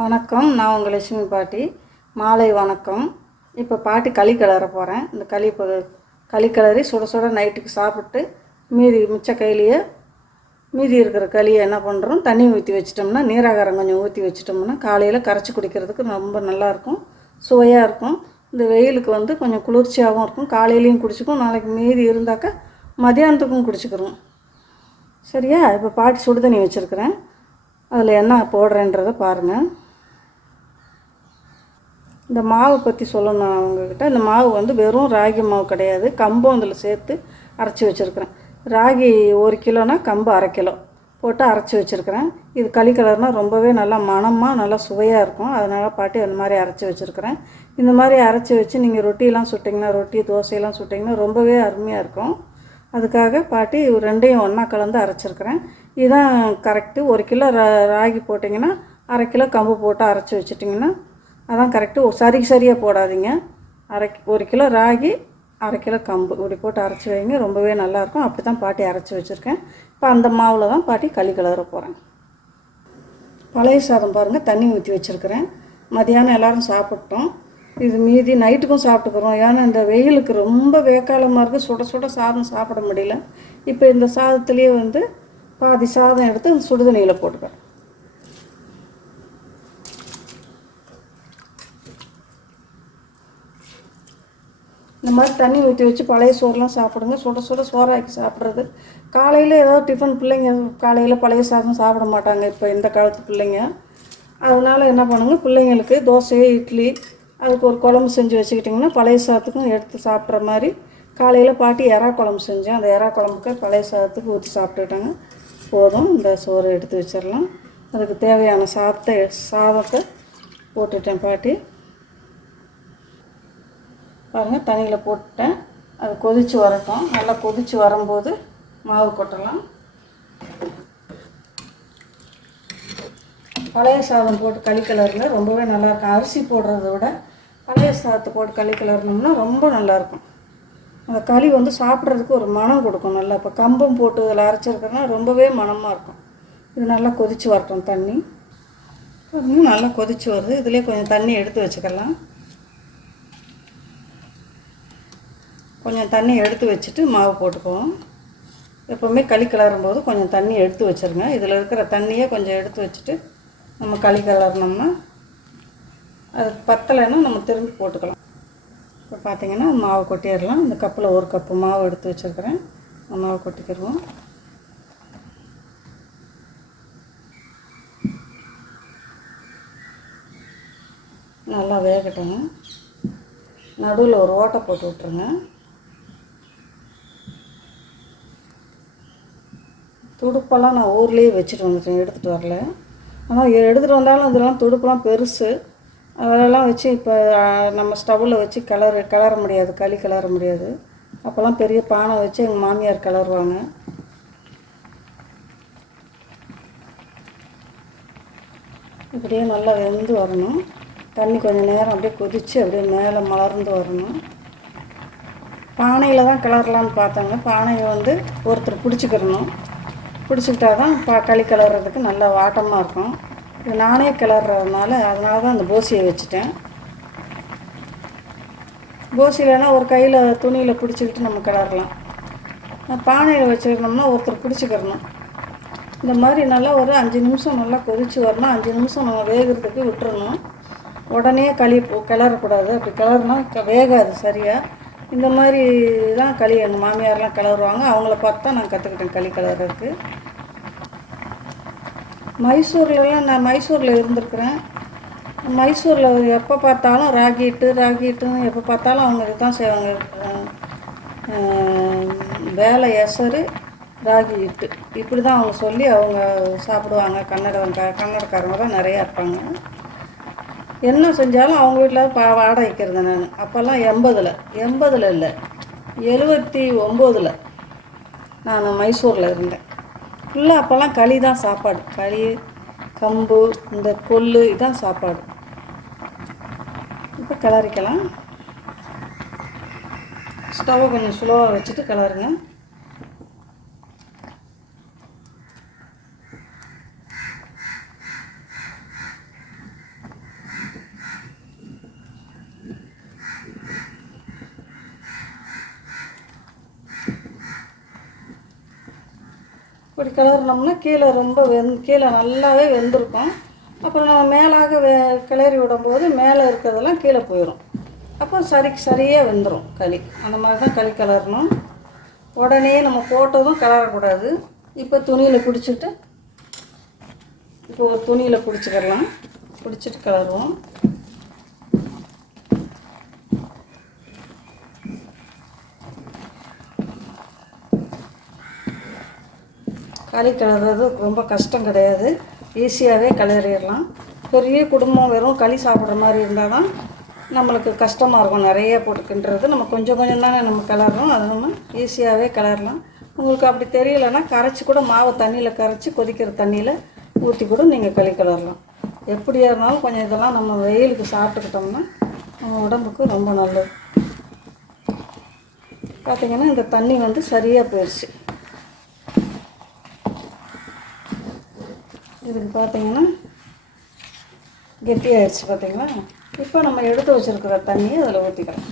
வணக்கம் நான் உங்கள் லட்சுமி பாட்டி. மாலை வணக்கம். இப்போ பாட்டி களி கிளற போகிறேன் இந்த களி இப்போ களி கிளறி சுட சுட நைட்டுக்கு சாப்பிட்டு மீதி மிச்ச கையிலேயே மீதி இருக்கிற களியை என்ன பண்ணுறோம் தண்ணி ஊற்றி வச்சிட்டோம்னா நீராகாரம் கொஞ்சம் ஊற்றி வச்சிட்டோம்னா காலையில் கரைச்சி குடிக்கிறதுக்கு ரொம்ப நல்லாயிருக்கும் சுவையாக இருக்கும். இந்த வெயிலுக்கு வந்து கொஞ்சம் குளிர்ச்சியாகவும் இருக்கும். காலையிலையும் குடிச்சிக்கும் நாளைக்கு மீதி இருந்தாக்கா மதியானத்துக்கும் குடிச்சிக்கிறோம். சரியா? இப்போ பாட்டி சுடு தண்ணி வச்சுருக்கிறேன். அதில் என்ன போடுறேன்றதை பாருங்கள் இந்த மாவு பற்றி சொல்லணும் அவங்கக்கிட்ட இந்த மாவு வந்து வெறும் ராகி மாவு கிடையாது. கம்பும் அதில் சேர்த்து அரைச்சி வச்சுருக்குறேன். ராகி ஒரு கிலோனா கம்பு அரை கிலோ போட்டு அரைச்சி வச்சுருக்கிறேன். இது களி கலர்னால் ரொம்பவே நல்லா மணமாக நல்லா சுவையாக இருக்கும். அதனால் பாட்டி அந்த மாதிரி அரைச்சி வச்சுருக்கிறேன். இந்த மாதிரி அரைச்சி வச்சு நீங்கள் ரொட்டிலாம் சுட்டிங்கன்னா ரொட்டி தோசையெல்லாம் சுட்டிங்கன்னா ரொம்பவே அருமையாக இருக்கும். அதுக்காக பாட்டி ரெண்டையும் ஒன்றா கலந்து அரைச்சிருக்கிறேன். இதுதான் கரெக்டு ஒரு கிலோ ரா ராகி போட்டிங்கன்னா அரை கிலோ கம்பு போட்டு அரைச்சி வச்சிட்டிங்கன்னா அதான் கரெக்டு சரிக்கு சரியாக போடாதீங்க. அரை ஒரு கிலோ ராகி அரை கிலோ கம்பு. இப்படி போட்டு அரைச்சி வைங்க. ரொம்பவே நல்லாயிருக்கும். அப்படி தான் பாட்டி அரைச்சி வச்சுருக்கேன். இப்போ அந்த மாவில் தான் பாட்டி களி கிளற போகிறேன் பழைய சாதம் பாருங்கள் தண்ணி ஊற்றி வச்சுருக்கிறேன். மதியானம் எல்லோரும் சாப்பிட்டோம். இது மீதி நைட்டுக்கும் சாப்பிட்டுக்குறோம். ஏன்னா இந்த வெயிலுக்கு ரொம்ப வேக்காலமாக இருக்குது சுட சுட சாதம் சாப்பிட முடியல. இப்போ இந்த சாதத்துலேயே வந்து பாதி சாதம் எடுத்து சுடுதண்ணியில் போட்டுக்கிறேன் இந்த மாதிரி தண்ணி ஊற்றி வச்சு பழைய சோறுலாம் சாப்பிடுங்க. சுட சுட சோறாக்கி சாப்பிட்றது. காலையில் ஏதாவது டிஃபன் பிள்ளைங்க காலையில் பழைய சாதம் சாப்பிட மாட்டாங்க இப்போ இந்த காலத்து பிள்ளைங்க. அதனால் என்ன பண்ணுங்க? பிள்ளைங்களுக்கு தோசை இட்லி அதுக்கு ஒரு குழம்பு செஞ்சு வச்சுக்கிட்டிங்கன்னா பழைய சாதத்துக்கும் எடுத்து சாப்பிட்ற மாதிரி. காலையில் பாட்டி எறா குழம்பு செஞ்சேன் அந்த எறா குழம்புக்கு பழைய சாதத்துக்கு ஊற்றி சாப்பிட்டுக்கிட்டாங்க. போதும் இந்த சோறு எடுத்து வச்சிடலாம். அதுக்கு தேவையான சாதத்தை சாதத்தை போட்டுட்டேன் பாட்டி. பாருங்கள் தண்ணியில் போட்டுட்டேன். அது கொதித்து வரட்டும். நல்லா கொதித்து வரும்போது மாவு கொட்டலாம். பழைய சாதம் போட்டு களி கலரில் ரொம்பவே நல்லாயிருக்கும் அரிசி போடுறத விட பழைய சாதத்தை போட்டு களி கிளறினோம்னா ரொம்ப நல்லாயிருக்கும் அந்த களி வந்து சாப்பிட்றதுக்கு ஒரு மனம் கொடுக்கும் நல்லா. இப்போ கம்பம் போட்டு இதில் அரைச்சிருக்கோன்னா ரொம்பவே மணமாக இருக்கும். இது நல்லா கொதித்து வரட்டும் தண்ணி. இன்னும் நல்லா கொதித்து வருது. இதுலேயே கொஞ்சம் தண்ணி எடுத்து வச்சுக்கலாம். கொஞ்சம் தண்ணி எடுத்து வச்சுட்டு மாவு போட்டுக்குவோம். எப்போவுமே களி கிளறும் போது கொஞ்சம் தண்ணி எடுத்து வச்சுருங்க. இதில் இருக்கிற தண்ணியை கொஞ்சம் எடுத்து வச்சுட்டு நம்ம களி கிளறினோம்னா அது பத்தலைன்னா நம்ம திரும்பி போட்டுக்கலாம். இப்போ பார்த்தீங்கன்னா மாவு கொட்டிடலாம். இந்த கப்பில் ஒரு கப்பு மாவு எடுத்து வச்சுருக்கிறேன். மாவு கொட்டிக்கிடுவோம். நல்லா வேகட்டுங்க நடுவில் ஒரு ஓட்டை போட்டு விட்ருங்க துடுப்பெல்லாம் நான் ஊர்லேயே வச்சுட்டு வந்துட்டேன் எடுத்துகிட்டு வரல. ஆனால் எடுத்துகிட்டு வந்தாலும் இதெல்லாம் துடுப்பெல்லாம் பெருசு. அதெல்லாம் வச்சு இப்போ நம்ம ஸ்டவ்வில் வச்சு கிளற கிளற முடியாது களி கிளற முடியாது. அப்போல்லாம் பெரிய பானை வச்சு எங்கள் மாமியார் கிளறுவாங்க. இப்படியே நல்லா வெந்து வரணும். தண்ணி கொஞ்சம் நேரம் அப்படியே கொதித்து அப்படியே மேலே மலர்ந்து வரணும். பானையில் தான் கிளறலான்னு பார்த்தாங்க. பானையை வந்து ஒருத்தர் பிடிச்சிக்கிறணும் பிடிச்சிக்கிட்டா தான் பா களி கிளறதுக்கு நல்லா வாட்டமாக இருக்கும். இது நானே கிளறதுனால அதனால தான் அந்த போசியை வச்சுட்டேன். போசியிலனா ஒரு கையில் துணியில் பிடிச்சிக்கிட்டு நம்ம கிளறலாம். பானையில் வச்சுருந்தோம்னா ஒருத்தர் பிடிச்சிக்கிறணும். இந்த மாதிரி நல்லா ஒரு அஞ்சு நிமிஷம் நல்லா கொதித்து வரணும். அஞ்சு நிமிஷம் நம்ம வேகிறதுக்கு விட்டுறணும். உடனே களி கிளறக்கூடாது. அப்படி கிளறுனா வேகாது சரியாக இந்த மாதிரி தான் களி எங்கள் மாமியார்லாம் கிளறுவாங்க. அவங்கள பார்த்து தான் நான் கற்றுக்கிட்டேன் களி கிளறதுக்கு மைசூர்லலாம் நான் மைசூரில் இருந்திருக்கிறேன். மைசூரில் எப்போ பார்த்தாலும் ராகி இட்டு ராகி இட்டுன்னு எப்போ பார்த்தாலும் அவங்க இதுதான் செய்வாங்க. வேலை எசரு ராகி இட்டு. இப்படி தான் அவங்க சொல்லி அவங்க சாப்பிடுவாங்க. கன்னடம் கன்னடக்காரங்க தான் நிறையா இருப்பாங்க. என்ன செஞ்சாலும் அவங்க வீட்டில் பா வாடகை வைக்கிறது நான். அப்போல்லாம் எண்பதில். எண்பதில் இல்லை. எழுபத்தி ஒம்போதில் நான் மைசூரில் இருந்தேன். ஃபுல்லாக அப்போல்லாம் களி தான் சாப்பாடு. களி கம்பு இந்த கொள்ளு இதான் சாப்பாடு. இப்போ கிளறிக்கலாம். ஸ்டவ்வை கொஞ்சம் ஸ்லோவாக வச்சுட்டு கிளறுங்க இப்படி கிளறினோம்னா கீழே ரொம்ப வெந் கீழே நல்லாவே வெந்திருக்கும். அப்புறம் நம்ம மேலாக வே கிளறி விடும்போது மேலே இருக்கிறதெல்லாம் கீழே போயிடும் அப்போ சரி சரியாக வெந்துடும் களி. அந்த மாதிரி தான் களி கிளறணும். உடனே நம்ம போட்டதும் கிளறக்கூடாது. இப்போ துணியில் பிடிச்சிட்டு இப்போ ஒரு துணியில் பிடிச்சிக்கிடலாம் பிடிச்சிட்டு கிளறுவோம். களி கிளறது ரொம்ப கஷ்டம் கிடையாது. ஈஸியாகவே கிளறிடலாம் பெரிய குடும்பம் வெறும் களி சாப்பிட்ற மாதிரி இருந்தால் தான் நம்மளுக்கு கஷ்டமாக இருக்கும். நிறைய போட்டுக்கின்றது நம்ம கொஞ்சம் கொஞ்சம் தானே நம்ம கிளறோம் அது நம்ம ஈஸியாகவே கிளறலாம் உங்களுக்கு அப்படி தெரியலன்னா கரைச்சி கூட மாவை தண்ணியில் கரைச்சி கொதிக்கிற தண்ணியில் ஊற்றி கூட நீங்கள் களி கிளறலாம் எப்படியா இருந்தாலும் கொஞ்சம் இதெல்லாம் நம்ம வெயிலுக்கு சாப்பிட்டுக்கிட்டோம்னா நம்ம உடம்புக்கு ரொம்ப நல்லது. பார்த்திங்கன்னா இந்த தண்ணி வந்து சரியாக போயிடுச்சு இதுக்கு பார்த்தீங்கன்னா கெட்டியாகிடுச்சு பார்த்தீங்களா? இப்போ நம்ம எடுத்து வச்சுருக்கிற தண்ணியை அதில் ஊற்றிக்கலாம்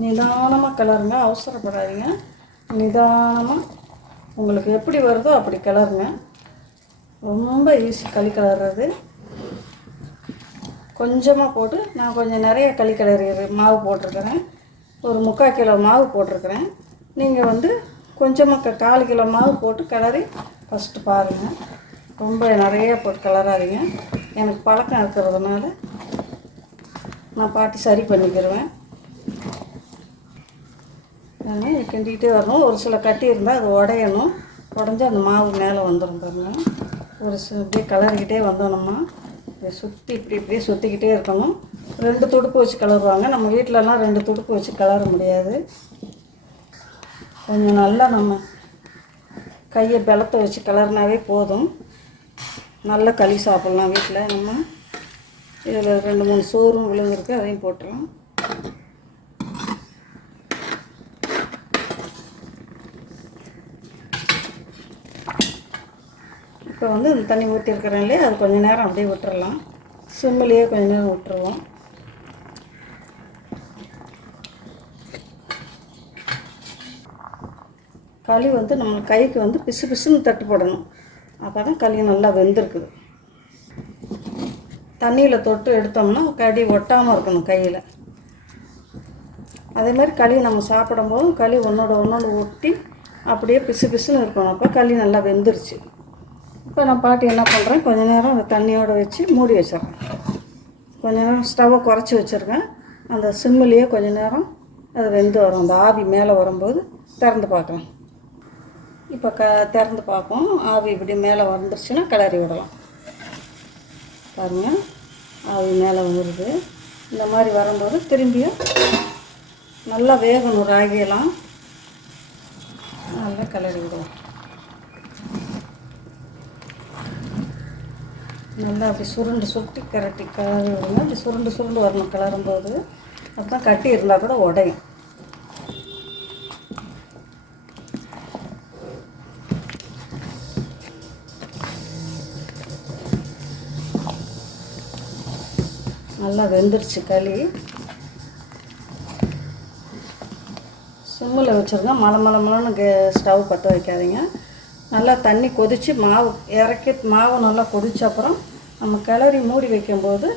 நிதானமாக கிளறுங்க அவசரப்படாதீங்க. நிதானமாக உங்களுக்கு எப்படி வருதோ அப்படி கிளறுங்க. ரொம்ப ஈஸி களி கிளறுறது. கொஞ்சமாக போட்டு நான் கொஞ்சம் நிறைய களி கிளறி மாவு போட்டிருக்கிறேன். ஒரு முக்கால் கிலோ மாவு போட்டிருக்கிறேன். நீங்கள் வந்து கொஞ்சமாக க- கால் கிலோ மாவு போட்டு கிளறி ஃபஸ்ட்டு பாருங்கள் ரொம்ப நிறைய போட்டு கிளறாதீங்க. எனக்கு பழக்கம் இருக்கிறதுனால நான் பாட்டி சரி பண்ணிக்கிடுவேன் அதனால் கிண்டிக்கிட்டே வரணும். ஒரு சில கட்டி இருந்தால் அது உடையணும். உடஞ்சி அந்த மாவு மேலே வந்துடும் பாருங்க. ஒரு சில இப்படியே கலரிக்கிட்டே வந்தோம்னா இதை சுற்றி இப்படி இப்படியே சுற்றிக்கிட்டே இருக்கணும். ரெண்டு துடுப்பு வச்சு கலருவாங்க. நம்ம வீட்டிலலாம் ரெண்டு துடுப்பு வச்சு கிளற முடியாது. கொஞ்சம் நல்லா நம்ம கையை பலத்தை வச்சு கலர்னாவே போதும். நல்ல களி சாப்பிட்லாம் வீட்டில் நம்ம. இதில் ரெண்டு மூணு சோறும் விழுந்திருக்கு அதையும் போட்டுரும் அப்புறம் வந்து இந்த தண்ணி ஊற்றிருக்கிறேன் இல்லையா அது கொஞ்சம் நேரம் அப்படியே விட்டுறலாம். சிம்மிலேயே கொஞ்சம் நேரம் விட்டுருவோம். களி வந்து நம்ம கைக்கு வந்து பிசு பிசுன்னு தட்டுப்படணும் அப்போ தான் களி நல்லா வெந்திருக்குது. தண்ணியில் தொட்டு எடுத்தோம்னா கடி ஒட்டாமல் இருக்கணும் கையில். அதே மாதிரி களி நம்ம சாப்பிடும்போது களி ஒன்றோட ஒன்றோட ஒட்டி அப்படியே பிசு பிசுன்னு இருக்கணும். அப்போ களி நல்லா வெந்துருச்சு. இப்போ நான் பாட்டி என்ன பண்ணுறேன் கொஞ்ச நேரம் அந்த தண்ணியோடு வச்சு மூடி வச்சிடுறேன். கொஞ்சம் நேரம் ஸ்டவ்வை குறைச்சி வச்சுருக்கேன். அந்த சிம்மிலேயே கொஞ்சம் நேரம் அது வெந்து வரும். அந்த ஆவி மேலே வரும்போது திறந்து பார்க்கலாம். இப்போ க திறந்து பார்ப்போம். ஆவி இப்படி மேலே வந்துருச்சுன்னா கிளறி விடலாம். பாருங்கள் ஆவி மேலே வந்துடுது இந்த மாதிரி வரும்போது திரும்பியும் நல்லா வேகணும். ராகியெல்லாம். நல்லா கிளறி விடுவோம். நல்லா அப்படி சுருண்டு சுருட்டி கரட்டி கலரி விடணும் அப்படி சுருண்டு சுருண்டு வரணும் கிளறும்போது அப்புறம் கட்டி இருந்தால் கூட உடையும். நல்லா வெந்துருச்சு களி. சிம்மில் வச்சுருங்க மலை மலை மலைன்னு கே ஸ்டவ் பற்ற வைக்காதீங்க. நல்லா தண்ணி கொதித்து மாவு இறக்கி மாவு நல்லா கொதிச்ச அப்புறம் நம்ம கிளறி மூடி வைக்கும்போது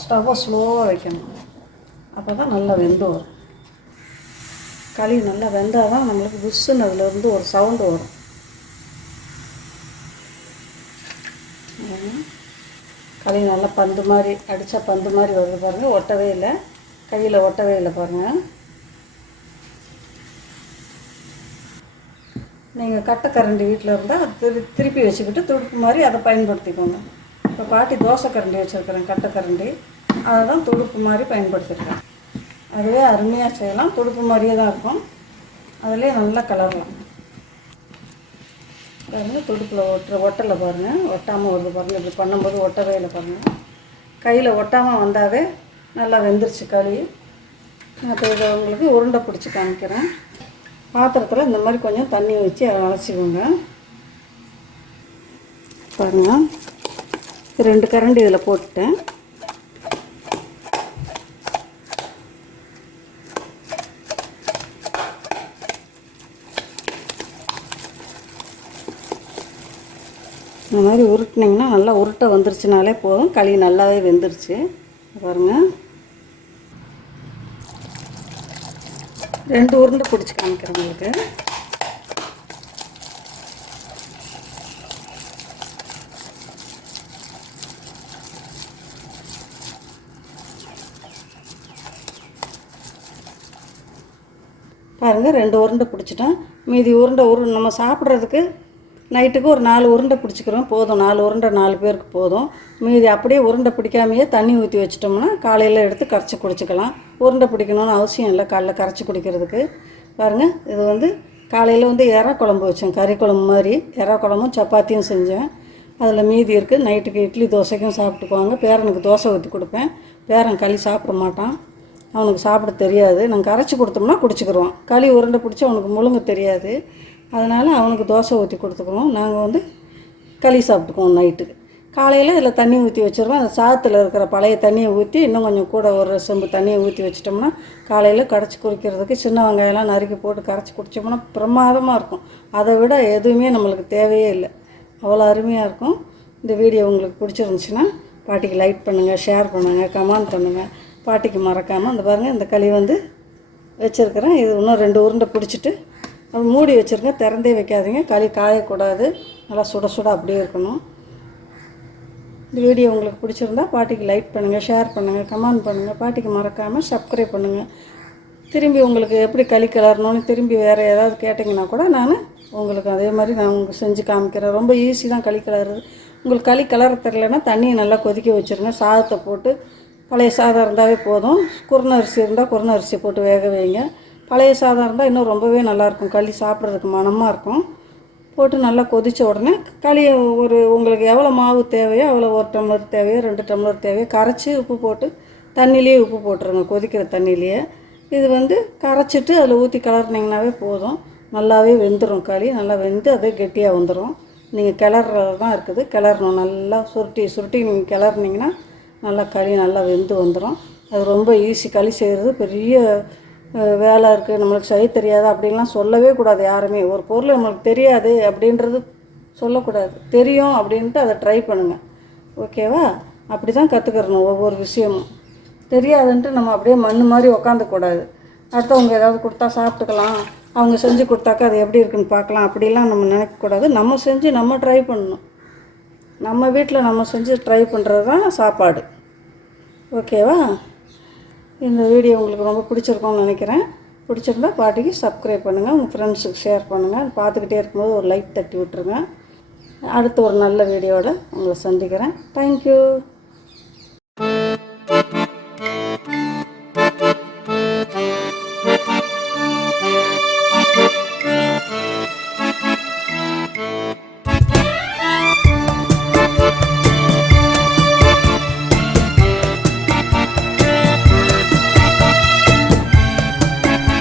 ஸ்டவ்வை ஸ்லோவாக வைக்கணும். அப்போ தான் நல்லா வெந்து வரும். களி நல்லா வெந்தால் தான் நம்மளுக்கு புஷ்ஷுன்னு அதுலேருந்து ஒரு சவுண்டு வரும். களி நல்லா பந்து மாதிரி அடித்தா பந்து மாதிரி வருது பாருங்கள் ஒட்டவே இல்லை. கையில் ஒட்டவே இல்லை பாருங்கள் நீங்கள் கட்டைக்கரண்டி வீட்டில் இருந்தால் அது திரு திருப்பி வச்சுக்கிட்டு துடுப்பு மாதிரி அதை பயன்படுத்திக்கோங்க. இப்போ பாட்டி தோசை கரண்டி வச்சுருக்கிறேன் கட்டைக்கரண்டி அதை தான் துடுப்பு மாதிரி பயன்படுத்திருக்கேன். அதுவே அருமையாக செய்யலாம். துடுப்பு மாதிரியே தான் இருக்கும். அதிலே நல்லா கலரலாம். பாருங்கள் துடுப்பில் ஒட்டுற ஒட்டலை பாருங்கள் ஒட்டாமல் வருது பாருங்கள் இப்படி பண்ணும்போது ஒட்டவே இல்லை பாருங்கள் கையில் ஒட்டாமல் வந்தாவே நல்லா வெந்துருச்சு களி. இப்போ இதை உங்களுக்கு உருண்டை பிடிச்சி காமிக்கிறேன். பாத்திரத்தில் இந்த மாதிரி கொஞ்சம் தண்ணி வச்சு அலசிக்கோங்க பாருங்கள் ரெண்டு கரண்டி இதில் போட்டுட்டேன். இந்த மாதிரி உருட்டினீங்கன்னா நல்லா உருட்டை வந்துருச்சுனாலே போதும். களி நல்லாவே வெந்துருச்சு. பாருங்கள் ரெண்டு உருண்டை பிடிச்சி காமிக்கிறேன் உங்களுக்கு. பாருங்கள் ரெண்டு உருண்டை பிடிச்சிட்டோம். மீதி உருண்டை உரு நம்ம சாப்பிட்றதுக்கு நைட்டுக்கு ஒரு நாலு உருண்டை பிடிச்சிக்கிறோம். போதும். நாலு உருண்டை நாலு பேருக்கு போதும். மீதி அப்படியே உருண்டை பிடிக்காமையே தண்ணி ஊற்றி வச்சிட்டோம்னா காலையில் எடுத்து கரைச்சி குடிச்சிக்கலாம். உருண்டை பிடிக்கணும்னு அவசியம் இல்லை காலைல கரைச்சி குடிக்கிறதுக்கு. பாருங்கள் இது வந்து காலையில் வந்து எறா குழம்பு வச்சேன். கறி குழம்பு மாதிரி. எறா குழம்பும் சப்பாத்தியும் செஞ்சேன். அதில் மீதி இருக்குது நைட்டுக்கு இட்லி தோசைக்கும் சாப்பிட்டுக்குவாங்க. பேரனுக்கு தோசை ஊற்றி கொடுப்பேன். பேரன் களி சாப்பிட மாட்டான். அவனுக்கு சாப்பிட தெரியாது. நாங்கள் கரைச்சி கொடுத்தோம்னா குடிச்சிக்கிறோம் களி உருண்டை பிடிச்சி அவனுக்கு முழுங்க தெரியாது. அதனால் அவனுக்கு தோசை ஊற்றி கொடுத்துக்குவோம் நாங்கள் வந்து களி சாப்பிட்டுக்குவோம் நைட்டுக்கு காலையில் இதில் தண்ணி ஊற்றி வச்சுருவோம். அந்த சாதத்தில் இருக்கிற பழைய தண்ணியை ஊற்றி இன்னும் கொஞ்சம் கூட ஒரு செம்பு தண்ணியை ஊற்றி வச்சிட்டோம்னா காலையில் கடைச்சி குடிக்கிறதுக்கு சின்ன வெங்காயம்லாம் நறுக்கி போட்டு கரைச்சி குடித்தோம்னா பிரமாதமாக இருக்கும். அதை விட எதுவுமே நம்மளுக்கு தேவையே இல்லை. அவ்வளோ அருமையாக இருக்கும். இந்த வீடியோ உங்களுக்கு பிடிச்சிருந்துச்சுன்னா பாட்டிக்கு லைக் பண்ணுங்கள் ஷேர் பண்ணுங்கள் கமெண்ட் பண்ணுங்கள் பாட்டிக்கு மறக்காமல் இந்த பாருங்கள் இந்த களி வந்து வச்சுருக்கிறேன். இது இன்னும் ரெண்டு உருண்டை பிடிச்சிட்டு மூடி வச்சுருங்க திறந்தே வைக்காதீங்க. களி காயக்கூடாது. நல்லா சுட சுட அப்படியே இருக்கணும். இந்த வீடியோ உங்களுக்கு பிடிச்சிருந்தா பாட்டிக்கு லைக் பண்ணுங்கள் ஷேர் பண்ணுங்கள் கமெண்ட் பண்ணுங்கள் பாட்டிக்கு மறக்காமல் சப்ஸ்கிரைப் பண்ணுங்கள் திரும்பி உங்களுக்கு எப்படி களி கிளறணும்னு திரும்பி வேறு ஏதாவது கேட்டிங்கன்னா கூட நான் உங்களுக்கு அதே மாதிரி நான் உங்களுக்கு செஞ்சு காமிக்கிறேன். ரொம்ப ஈஸி தான் களி கிளறுறது. உங்களுக்கு களி கிளற தெரிலனா தண்ணியை நல்லா கொதிக்க வச்சுருங்க. சாதத்தை போட்டு பழைய சாதம் இருந்தாவே போதும். குருணரிசி இருந்தால் குருணரிசி போட்டு வேக வைங்க. பழைய சாதம் இருந்தால் இன்னும் ரொம்பவே நல்லாயிருக்கும். களி சாப்பிட்றதுக்கு மணமாக இருக்கும் போட்டு நல்லா கொதித்த உடனே களி ஒரு உங்களுக்கு எவ்வளோ மாவு தேவையோ அவ்வளோ ஒரு டம்ளர் தேவையோ ரெண்டு டம்ளர் தேவையோ கரைச்சி உப்பு போட்டு தண்ணியிலேயே உப்பு போட்டுருங்க கொதிக்கிற தண்ணியிலேயே. இது வந்து கரைச்சிட்டு அதில் ஊற்றி கிளறினீங்கனாவே போதும். நல்லாவே வெந்துடும் களி நல்லா வெந்து அதே கெட்டியாக வந்துடும் நீங்கள் கிளறது தான் இருக்குது. கிளறணும். நல்லா சுருட்டி சுருட்டி நீங்கள் கிளறுனீங்கன்னா நல்லா களி நல்லா வெந்து வந்துடும் அது ரொம்ப ஈஸி களி செய்கிறது பெரிய வேலை இருக்குது நம்மளுக்கு செய்ய தெரியாது அப்படின்லாம் சொல்லவே கூடாது யாருமே. ஒரு பொருள் நம்மளுக்கு தெரியாது அப்படின்றது சொல்லக்கூடாது. தெரியும் அப்படின்ட்டு அதை ட்ரை பண்ணுங்கள் ஓகேவா அப்படி தான் கற்றுக்கிறணும் ஒவ்வொரு விஷயமும். தெரியாதுன்ட்டு நம்ம அப்படியே மண் மாதிரி உக்காந்துக்கூடாது அடுத்தவங்க ஏதாவது கொடுத்தா சாப்பிட்டுக்கலாம். அவங்க செஞ்சு கொடுத்தாக்கா அது எப்படி இருக்குன்னு பார்க்கலாம். அப்படிலாம் நம்ம நினைக்கக்கூடாது நம்ம செஞ்சு நம்ம ட்ரை பண்ணணும். நம்ம வீட்டில் நம்ம செஞ்சு ட்ரை பண்ணுறது தான் சாப்பாடு ஓகேவா இந்த வீடியோ உங்களுக்கு ரொம்ப பிடிச்சிருக்கும்னு நினைக்கிறேன். பிடிச்சிருந்தா பாட்டிக்கு சப்ஸ்கிரைப் பண்ணுங்கள் உங்கள் ஃப்ரெண்ட்ஸுக்கு ஷேர் பண்ணுங்கள் பார்த்துக்கிட்டே இருக்கும்போது ஒரு லைக் தட்டி விட்டுருங்க. அடுத்து ஒரு நல்ல வீடியோவில் உங்களை சந்திக்கிறேன். தேங்க்யூ